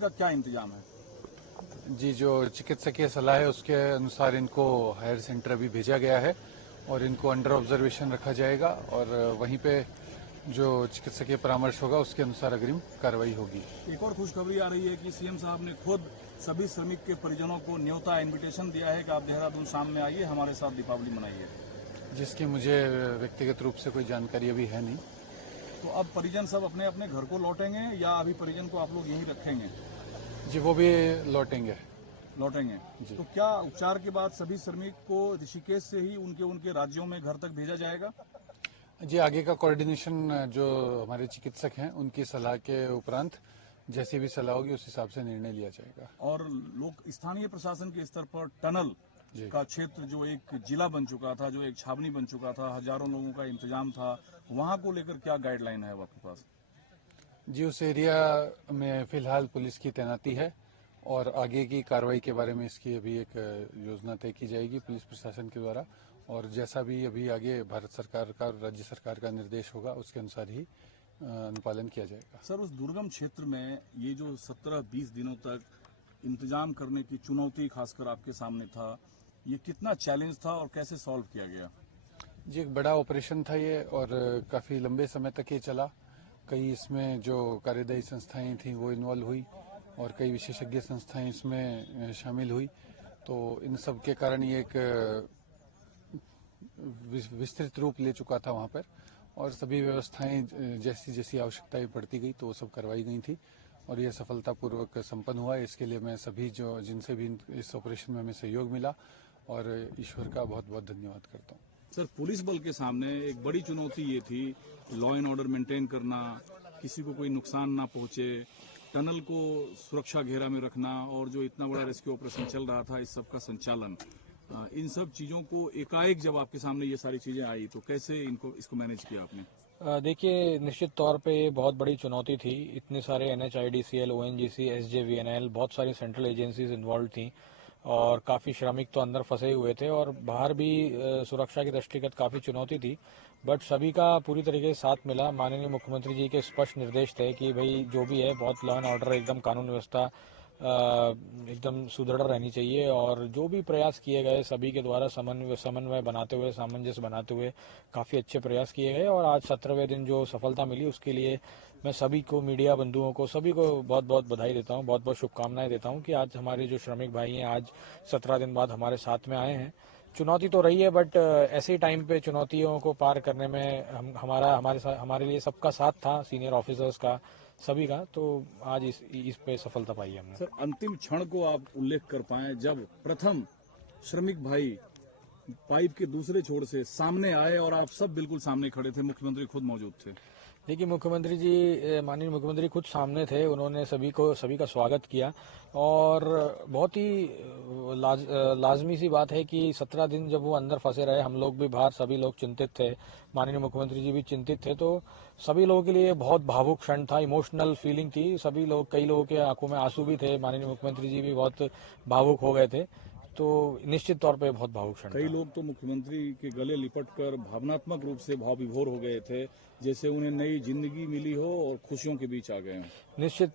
का क्या इंतजाम है? जी, जो चिकित्सकीय सलाह है उसके अनुसार इनको हायर सेंटर अभी भेजा गया है और इनको अंडर ऑब्जर्वेशन रखा जाएगा और वहीं पे जो चिकित्सकीय परामर्श होगा उसके अनुसार अग्रिम कार्रवाई होगी। एक और खुशखबरी आ रही है कि सीएम साहब ने खुद सभी श्रमिक के परिजनों को न्योता इन्विटेशन दिया है कि आप देहरादून शाम में आइए, हमारे साथ दीपावली मनाइए। जिसकी मुझे व्यक्तिगत रूप से कोई जानकारी अभी है नहीं। तो अब परिजन सब अपने अपने घर को लौटेंगे या अभी परिजन को आप लोग यहीं रखेंगे? जी, वो भी लौटेंगे। लौटेंगे। जी। तो क्या उपचार के बाद सभी श्रमिक को ऋषिकेश से ही उनके उनके राज्यों में घर तक भेजा जाएगा? जी, आगे का कोऑर्डिनेशन जो हमारे चिकित्सक हैं उनकी सलाह के उपरांत जैसी भी सलाह होगी उस हिसाब से निर्णय लिया जाएगा। और लोग स्थानीय प्रशासन के स्तर पर टनल का क्षेत्र जो एक जिला बन चुका था, जो एक छावनी बन चुका था, हजारों लोगों का इंतजाम था, वहां को लेकर क्या गाइडलाइन है आपके पास? जी, उस एरिया में फिलहाल पुलिस की तैनाती है और आगे की कार्रवाई के बारे में इसकी अभी एक योजना तय की जाएगी पुलिस प्रशासन के द्वारा और जैसा भी अभी आगे भारत सरकार का और राज्य सरकार का निर्देश होगा उसके अनुसार ही अनुपालन किया जाएगा। सर, उस दुर्गम क्षेत्र में ये जो 17-20 दिनों तक इंतजाम करने की चुनौती खासकर आपके सामने था, ये कितना चैलेंज था और कैसे सॉल्व किया गया? जी, एक बड़ा ऑपरेशन था ये और काफ़ी लंबे समय तक ये चला। कई इसमें जो कार्यदायी संस्थाएं थीं वो इन्वॉल्व हुई और कई विशेषज्ञ संस्थाएं इसमें शामिल हुई। तो इन सब के कारण ये एक विस्तृत रूप ले चुका था वहाँ पर और सभी व्यवस्थाएं जैसी जैसी आवश्यकताएं पड़ती गई तो वो सब करवाई गई थी और ये सफलतापूर्वक संपन्न हुआ। इसके लिए मैं सभी जो जिनसे भी इस ऑपरेशन में हमें सहयोग मिला और ईश्वर का बहुत बहुत धन्यवाद करता हूँ। सर, पुलिस बल के सामने एक बड़ी चुनौती ये थी लॉ एंड ऑर्डर मेंटेन करना, किसी को कोई नुकसान ना पहुंचे, टनल को सुरक्षा घेरा में रखना और जो इतना बड़ा रेस्क्यू ऑपरेशन चल रहा था इस सब का संचालन, इन सब चीजों को एकाएक जब आपके सामने ये सारी चीजें आई तो कैसे इसको मैनेज किया आपने? देखिए, निश्चित तौर पे ये बहुत बड़ी चुनौती थी। इतने सारे NHIDCL, ONGC, SJVNL, बहुत सारी सेंट्रल एजेंसीज इन्वॉल्व थी और काफ़ी श्रमिक तो अंदर फंसे हुए थे और बाहर भी सुरक्षा की दृष्टिगत काफ़ी चुनौती थी। बट सभी का पूरी तरीके से साथ मिला। माननीय मुख्यमंत्री जी के स्पष्ट निर्देश थे कि भाई जो भी है बहुत लॉ एंड ऑर्डर एकदम कानून व्यवस्था एकदम सुदृढ़ रहनी चाहिए और जो भी प्रयास किए गए सभी के द्वारा समन्वय बनाते हुए, सामंजस्य बनाते हुए काफ़ी अच्छे प्रयास किए गए और आज 17वें दिन जो सफलता मिली उसके लिए मैं सभी को, मीडिया बंधुओं को, सभी को बहुत बहुत बधाई देता हूँ, बहुत बहुत शुभकामनाएं देता हूँ कि आज हमारे जो श्रमिक भाई हैं आज 17 दिन बाद हमारे साथ में आए हैं। चुनौती तो रही है बट ऐसे टाइम पे चुनौतियों को पार करने में हमारे लिए सबका साथ था, सीनियर ऑफिसर्स का, सभी का। तो आज इस पे सफलता पाई हमने। सर, अंतिम क्षण को आप उल्लेख कर पाए जब प्रथम श्रमिक भाई पाइप के दूसरे छोर से सामने आए और आप सब बिल्कुल सामने खड़े थे, मुख्यमंत्री खुद मौजूद थे? देखिए, मुख्यमंत्री जी, माननीय मुख्यमंत्री खुद सामने थे, उन्होंने सभी का स्वागत किया और बहुत ही लाजमी सी बात है कि 17 दिन जब वो अंदर फंसे रहे, हम लोग भी बाहर, सभी लोग चिंतित थे, माननीय मुख्यमंत्री जी भी चिंतित थे, तो सभी लोगों के लिए बहुत भावुक क्षण था, इमोशनल फीलिंग थी। सभी लोग, कई लोगों के आंखों में आंसू भी थे, माननीय मुख्यमंत्री जी भी बहुत भावुक हो गए थे। तो निश्चित तौर पे बहुत भावुक क्षण था। कई लोग तो मुख्यमंत्री के गले लिपटकर भावनात्मक रूप से भाव विभोर हो गए थे, जैसे उन्हें नई जिंदगी मिली हो और खुशियों के बीच आ गए हों।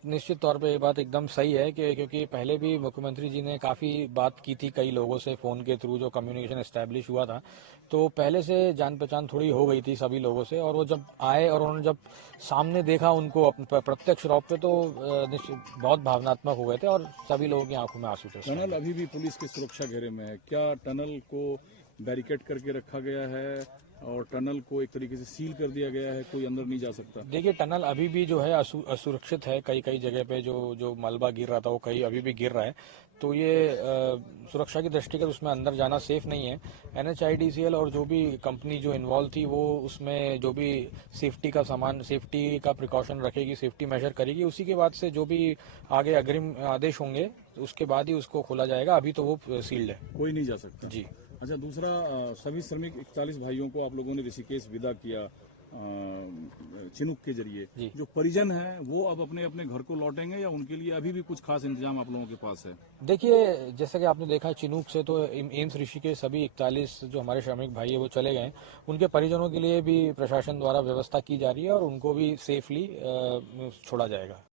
निश्चित तौर पे ये बात एकदम सही है कि क्योंकि पहले भी मुख्यमंत्री जी ने काफ़ी बात की थी कई लोगों से, फ़ोन के थ्रू जो कम्युनिकेशन एस्टैब्लिश हुआ था, तो पहले से जान पहचान थोड़ी हो गई थी सभी लोगों से और वो जब आए और उन्होंने जब सामने देखा उनको प्रत्यक्ष रूप पे तो बहुत भावनात्मक हो गए थे और सभी लोगों की आंखों में आंसू थे। टनल अभी भी पुलिस के सुरक्षा घेरे में है, क्या टनल को बैरिकेड करके रखा गया है और टनल को एक तरीके से सील कर दिया गया है, कोई अंदर नहीं जा सकता? देखिए, टनल अभी भी जो है असुरक्षित है। कई जगह पे जो मलबा गिर रहा था वो कहीं अभी भी गिर रहा है, तो ये सुरक्षा की दृष्टिगत उसमें अंदर जाना सेफ नहीं है। NHIDCL और जो भी कंपनी जो इन्वॉल्व थी वो उसमें जो भी सेफ्टी का प्रिकॉशन रखेगी, सेफ्टी मेजर करेगी, उसी के बाद से जो भी आगे अग्रिम आदेश होंगे उसके बाद ही उसको खोला जाएगा। अभी तो वो सील्ड है, कोई नहीं जा सकता जी। अच्छा, दूसरा, सभी श्रमिक 41 भाइयों को आप लोगों ने ऋषिकेश विदा किया चिनूक के जरिए। जो परिजन हैं वो अब अपने अपने घर को लौटेंगे या उनके लिए अभी भी कुछ खास इंतजाम आप लोगों के पास है? देखिए, जैसा कि आपने देखा चिनूक से तो एम्स ऋषिकेश सभी 41 जो हमारे श्रमिक भाई है वो चले गए। उनके परिजनों के लिए भी प्रशासन द्वारा व्यवस्था की जा रही है और उनको भी सेफली छोड़ा जाएगा।